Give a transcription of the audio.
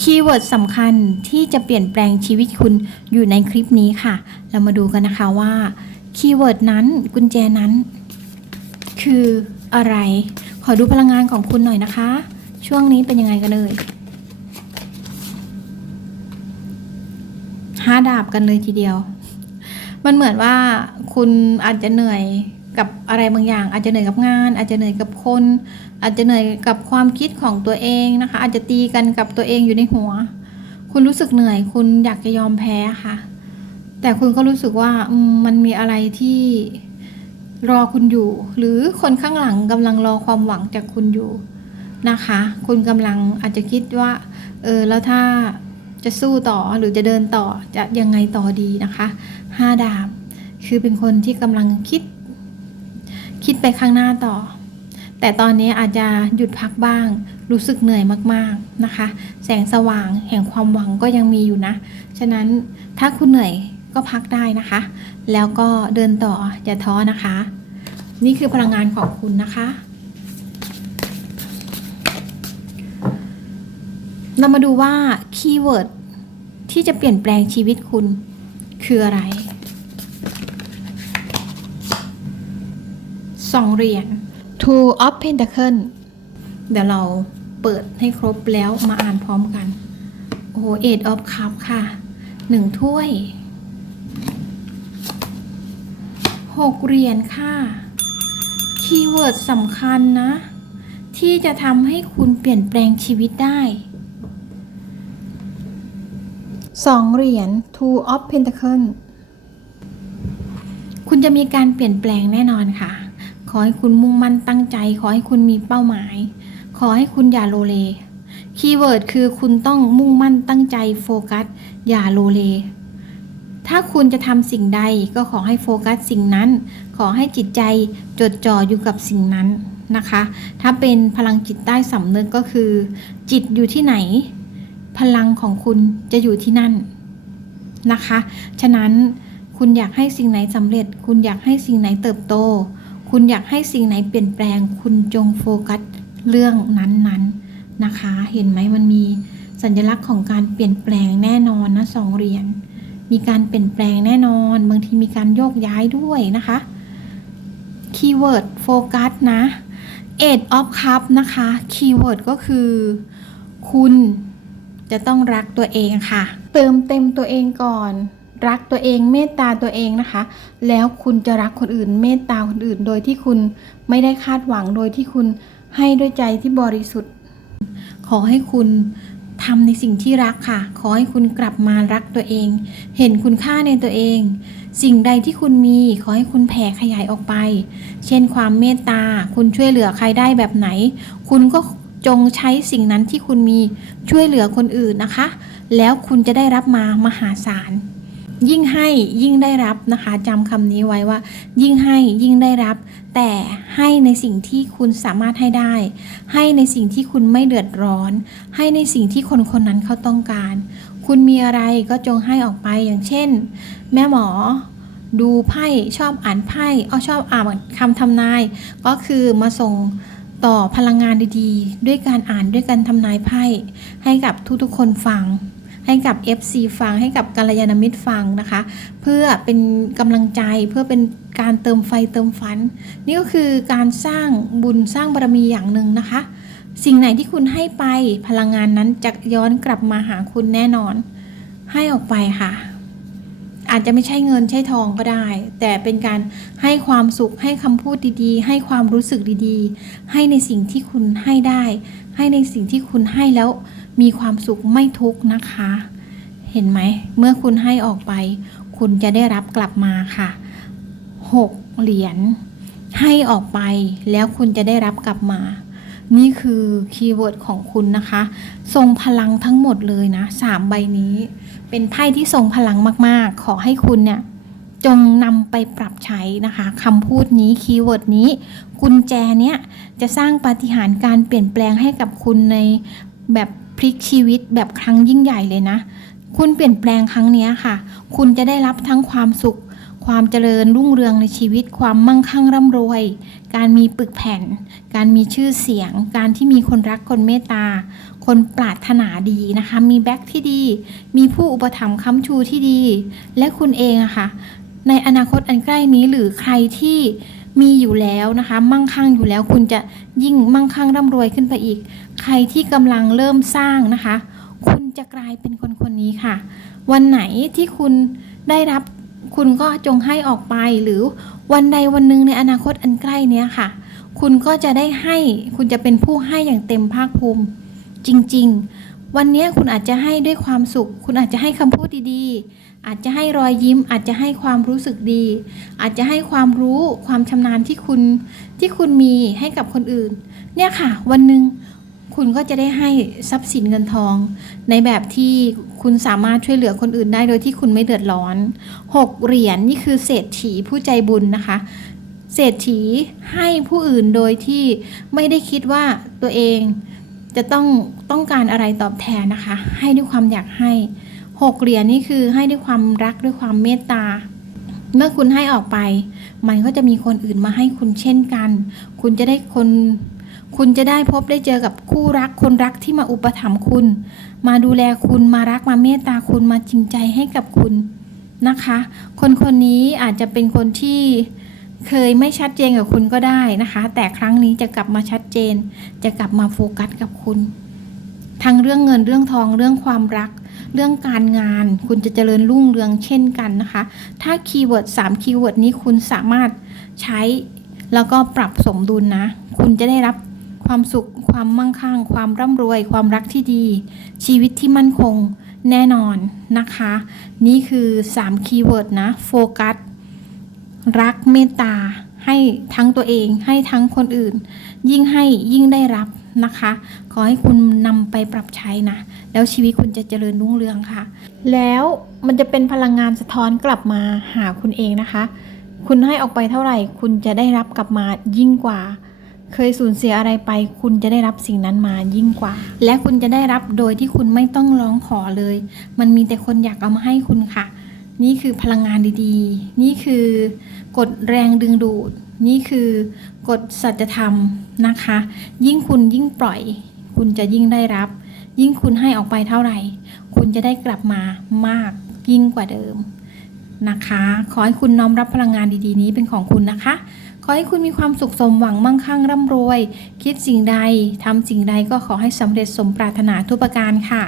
คีย์เวิร์ดสำคัญที่จะเปลี่ยนแปลงชีวิตคุณอยู่ในคลิปนี้ค่ะ เรามาดูกันนะคะว่าคีย์เวิร์ดนั้นกุญแจนั้น คืออะไร ขอดูพลังงานของคุณหน่อยนะคะ ช่วงนี้เป็นยังไงกันเลยห้าดาบกันเลยทีเดียว มันเหมือนว่าคุณอาจจะเหนื่อย กับอะไรบางอย่าง อาจจะเหนื่อยกับงาน อาจจะเหนื่อยกับคน อาจจะเหนื่อยกับความคิดของตัวเองนะคะ อาจจะตีกันกับตัวเองอยู่ในหัว คุณรู้สึกเหนื่อย คุณอยากจะยอมแพ้ค่ะ แต่คุณก็รู้สึกว่ามันมีอะไรที่รอคุณอยู่ หรือคนข้างหลังกำลังรอความหวังจากคุณอยู่นะคะ คุณกำลังอาจจะคิดว่าเออแล้วถ้าจะสู้ต่อหรือจะเดินต่อจะยังไงต่อดีนะคะห้าดาบ คือเป็นคนที่กำลังคิด คิดไปข้างหน้าต่อ แต่ตอนนี้อาจจะหยุดพักบ้าง รู้สึกเหนื่อยมากๆนะคะ แสงสว่างแห่งความหวังก็ยังมีอยู่นะ ฉะนั้นถ้าคุณเหนื่อยก็พักได้นะคะ แล้วก็เดินต่ออย่าท้อนะคะ นี่คือพลังงานของคุณนะคะ เรามาดูว่าคีย์เวิร์ดที่จะเปลี่ยนแปลงชีวิตคุณคืออะไร สองเหรียญ two of pentacle เดี๋ยวเราเปิดให้ครบแล้วมาอ่านพร้อมกัน โอ้โห eight of cup ค่ะหนึ่งถ้วยหกเหรียญค่ะ คีย์เวิร์ดสำคัญนะ ที่จะทำให้คุณเปลี่ยนแปลงชีวิตได้สองเหรียญ two of pentacle คุณจะมีการเปลี่ยนแปลงแน่นอนค่ะ ขอให้คุณมุ่งมั่นตั้งใจ ขอให้คุณมีเป้าหมาย ขอให้คุณอย่าโลเล คีย์เวิร์ดคือคุณต้องมุ่งมั่นตั้งใจโฟกัส อย่าโลเล ถ้าคุณจะทำสิ่งใดก็ขอให้โฟกัสสิ่งนั้น ขอให้จิตใจจดจ่ออยู่กับสิ่งนั้นนะคะ ถ้าเป็นพลังจิตใต้สำนึกก็คือ จิตอยู่ที่ไหน พลังของคุณจะอยู่ที่นั่นนะคะ ฉะนั้นคุณอยากให้สิ่งไหนสำเร็จ คุณอยากให้สิ่งไหนเติบโต คุณอยากให้สิ่งไหนเปลี่ยนแปลง คุณจงโฟกัสเรื่องนั้นๆนะคะ เห็นไหมมันมีสัญลักษณ์ของการเปลี่ยนแปลงแน่นอนนะสองเหรียญมีการเปลี่ยนแปลงแน่นอน บางทีมีการโยกย้ายด้วยนะคะคีย์เวิร์ดโฟกัสนะ eight of cup นะคะคีย์เวิร์ดก็คือ คุณจะต้องรักตัวเองค่ะ เติมเต็มตัวเองก่อน รักตัวเองเมตตาตัวเองนะคะ แล้วคุณจะรักคนอื่น เมตตาคนอื่น โดยที่คุณไม่ได้คาดหวังโดยที่คุณให้ด้วยใจที่บริสุทธิ์ ขอให้คุณทำในสิ่งที่รักค่ะ ขอให้คุณกลับมารักตัวเอง เห็นคุณค่าในตัวเอง สิ่งใดที่คุณมี ขอให้คุณแผ่ขยายออกไป เช่นความเมตตา คุณช่วยเหลือใครได้แบบไหน คุณก็จงใช้สิ่งนั้นที่คุณมีช่วยเหลือคนอื่นนะคะ แล้วคุณจะได้รับมามหาศาล ยิ่งให้ยิ่งได้รับนะคะจำคำนี้ไว้ว่า ยิ่งให้ยิ่งได้รับ แต่ให้ในสิ่งที่คุณสามารถให้ได้ ให้ในสิ่งที่คุณไม่เดือดร้อน ให้ในสิ่งที่คนคนนั้นเขาต้องการ คุณมีอะไรก็จงให้ออกไปอย่างเช่น แม่หมอดูไพ่ชอบอ่านไพ่อ้อชอบอ่านคำทำนาย ก็คือมาส่งต่อพลังงานดีๆ ด้วยการอ่านด้วยการทำนายไพ่ให้กับทุกๆคนฟัง ให้กับ FC ฟังให้กับกัลยาณมิตรฟังนะคะ เพื่อเป็นกำลังใจเพื่อเป็นการเติมไฟเติมฝัน นี่ก็คือการสร้างบุญสร้างบารมีอย่างหนึ่งนะคะ สิ่งไหนที่คุณให้ไปพลังงานนั้นจะย้อนกลับมาหาคุณแน่นอน ให้ออกไปค่ะ อาจจะไม่ใช่เงินใช่ทองก็ได้ แต่เป็นการให้ความสุขให้คำพูดดีๆ ให้ความรู้สึกดีๆ ให้ในสิ่งที่คุณให้ได้ ให้ในสิ่งที่คุณให้แล้ว มีความสุขไม่ทุกข์นะคะ เห็นไหม เมื่อคุณให้ออกไป คุณจะได้รับกลับมาค่ะหกเหรียญให้ออกไปแล้วคุณจะได้รับกลับมา นี่คือคีย์เวิร์ดของคุณนะคะทรงพลังทั้งหมดเลยนะสามใบนี้ เป็นไพ่ที่ทรงพลังมากๆ ขอให้คุณเนี่ยจงนำไปปรับใช้นะคะคำพูดนี้คีย์เวิร์ดนี้ กุญแจเนี้ยจะสร้างปาฏิหาริย์การเปลี่ยนแปลงให้กับคุณในแบบ พลิกชีวิตแบบครั้งยิ่งใหญ่เลยนะ คุณเปลี่ยนแปลงครั้งนี้ค่ะ คุณจะได้รับทั้งความสุข ความเจริญรุ่งเรืองในชีวิต ความมั่งคั่งร่ำรวย การมีปึกแผ่น การมีชื่อเสียง การที่มีคนรักคนเมตตา คนปรารถนาดีนะคะ มีแบ็คที่ดี มีผู้อุปถัมภ์ค้ำชูที่ดี และคุณเองอะค่ะ ในอนาคตอันใกล้นี้หรือใครที่ มีอยู่แล้วนะคะ มั่งคั่งอยู่แล้วคุณจะยิ่งมั่งคั่งร่ำรวยขึ้นไปอีก ใครที่กำลังเริ่มสร้างนะคะ คุณจะกลายเป็นคนคนนี้ค่ะ วันไหนที่คุณได้รับคุณก็จงให้ออกไปหรือวันใดวันหนึ่งในอนาคตอันใกล้เนี้ยค่ะ คุณก็จะได้ให้คุณจะเป็นผู้ให้อย่างเต็มภาคภูมิ จริง ๆ วันนี้คุณอาจจะให้ด้วยความสุข คุณอาจจะให้คำพูดดีๆ อาจจะให้รอยยิ้ม อาจจะให้ความรู้สึกดี อาจจะให้ความรู้ความชำนาญที่คุณที่คุณมีให้กับคนอื่น เนี่ยค่ะ วันหนึ่งคุณก็จะได้ให้ทรัพย์สินเงินทอง ในแบบที่คุณสามารถช่วยเหลือคนอื่นได้โดยที่คุณไม่เดือดร้อนหกเหรียญนี่คือเศรษฐีผู้ใจบุญนะคะ เศรษฐีให้ผู้อื่นโดยที่ไม่ได้คิดว่าตัวเองจะต้องต้องการอะไรตอบแทนนะคะ ให้ด้วยความอยากให้ หกเหรียญนี่คือให้ด้วยความรักด้วยความเมตตา เมื่อคุณให้ออกไป มันก็จะมีคนอื่นมาให้คุณเช่นกัน คุณจะได้คน คุณจะได้พบได้เจอกับคู่รักคนรักที่มาอุปถัมภ์คุณ มาดูแลคุณมารักมาเมตตาคุณมาจริงใจให้กับคุณนะคะ คนคนนี้อาจจะเป็นคนที่เคยไม่ชัดเจนกับคุณก็ได้นะคะ แต่ครั้งนี้จะกลับมาชัดเจน จะกลับมาโฟกัสกับคุณ ทั้งเรื่องเงินเรื่องทองเรื่องความรัก เรื่องการงานคุณจะเจริญรุ่งเรืองเช่นกันนะคะ ถ้าคีย์เวิร์ด3คีย์เวิร์ดนี้คุณสามารถใช้แล้วก็ปรับสมดุลนะ คุณจะได้รับความสุข ความมั่งคั่ง ความร่ำรวย ความรักที่ดี ชีวิตที่มั่นคงแน่นอนนะคะ นี่คือ3คีย์เวิร์ดนะ โฟกัส รักเมตตา ให้ทั้งตัวเองให้ทั้งคนอื่น ยิ่งให้ยิ่งได้รับ นะคะ ขอให้คุณนำไปปรับใช้นะ แล้วชีวิตคุณจะเจริญรุ่งเรืองค่ะ แล้วมันจะเป็นพลังงานสะท้อนกลับมาหาคุณเองนะคะ คุณให้ออกไปเท่าไหร่ คุณจะได้รับกลับมายิ่งกว่า เคยสูญเสียอะไรไป คุณจะได้รับสิ่งนั้นมายิ่งกว่า และคุณจะได้รับโดยที่คุณไม่ต้องร้องขอเลย มันมีแต่คนอยากเอามาให้คุณค่ะ นี่คือพลังงานดีๆ นี่คือกฎแรงดึงดูด นี่คือกฎสัจธรรมนะคะ ยิ่งคุณยิ่งปล่อย คุณจะยิ่งได้รับ ยิ่งคุณให้ออกไปเท่าไหร่ คุณจะได้กลับมามากยิ่งกว่าเดิมนะคะ ขอให้คุณน้อมรับพลังงานดีๆ นี้เป็นของคุณนะคะ ขอให้คุณมีความสุขสมหวังมั่งคั่งร่ำรวย คิดสิ่งใดทำสิ่งใดก็ขอให้สำเร็จสมปรารถนาทุกประการค่ะ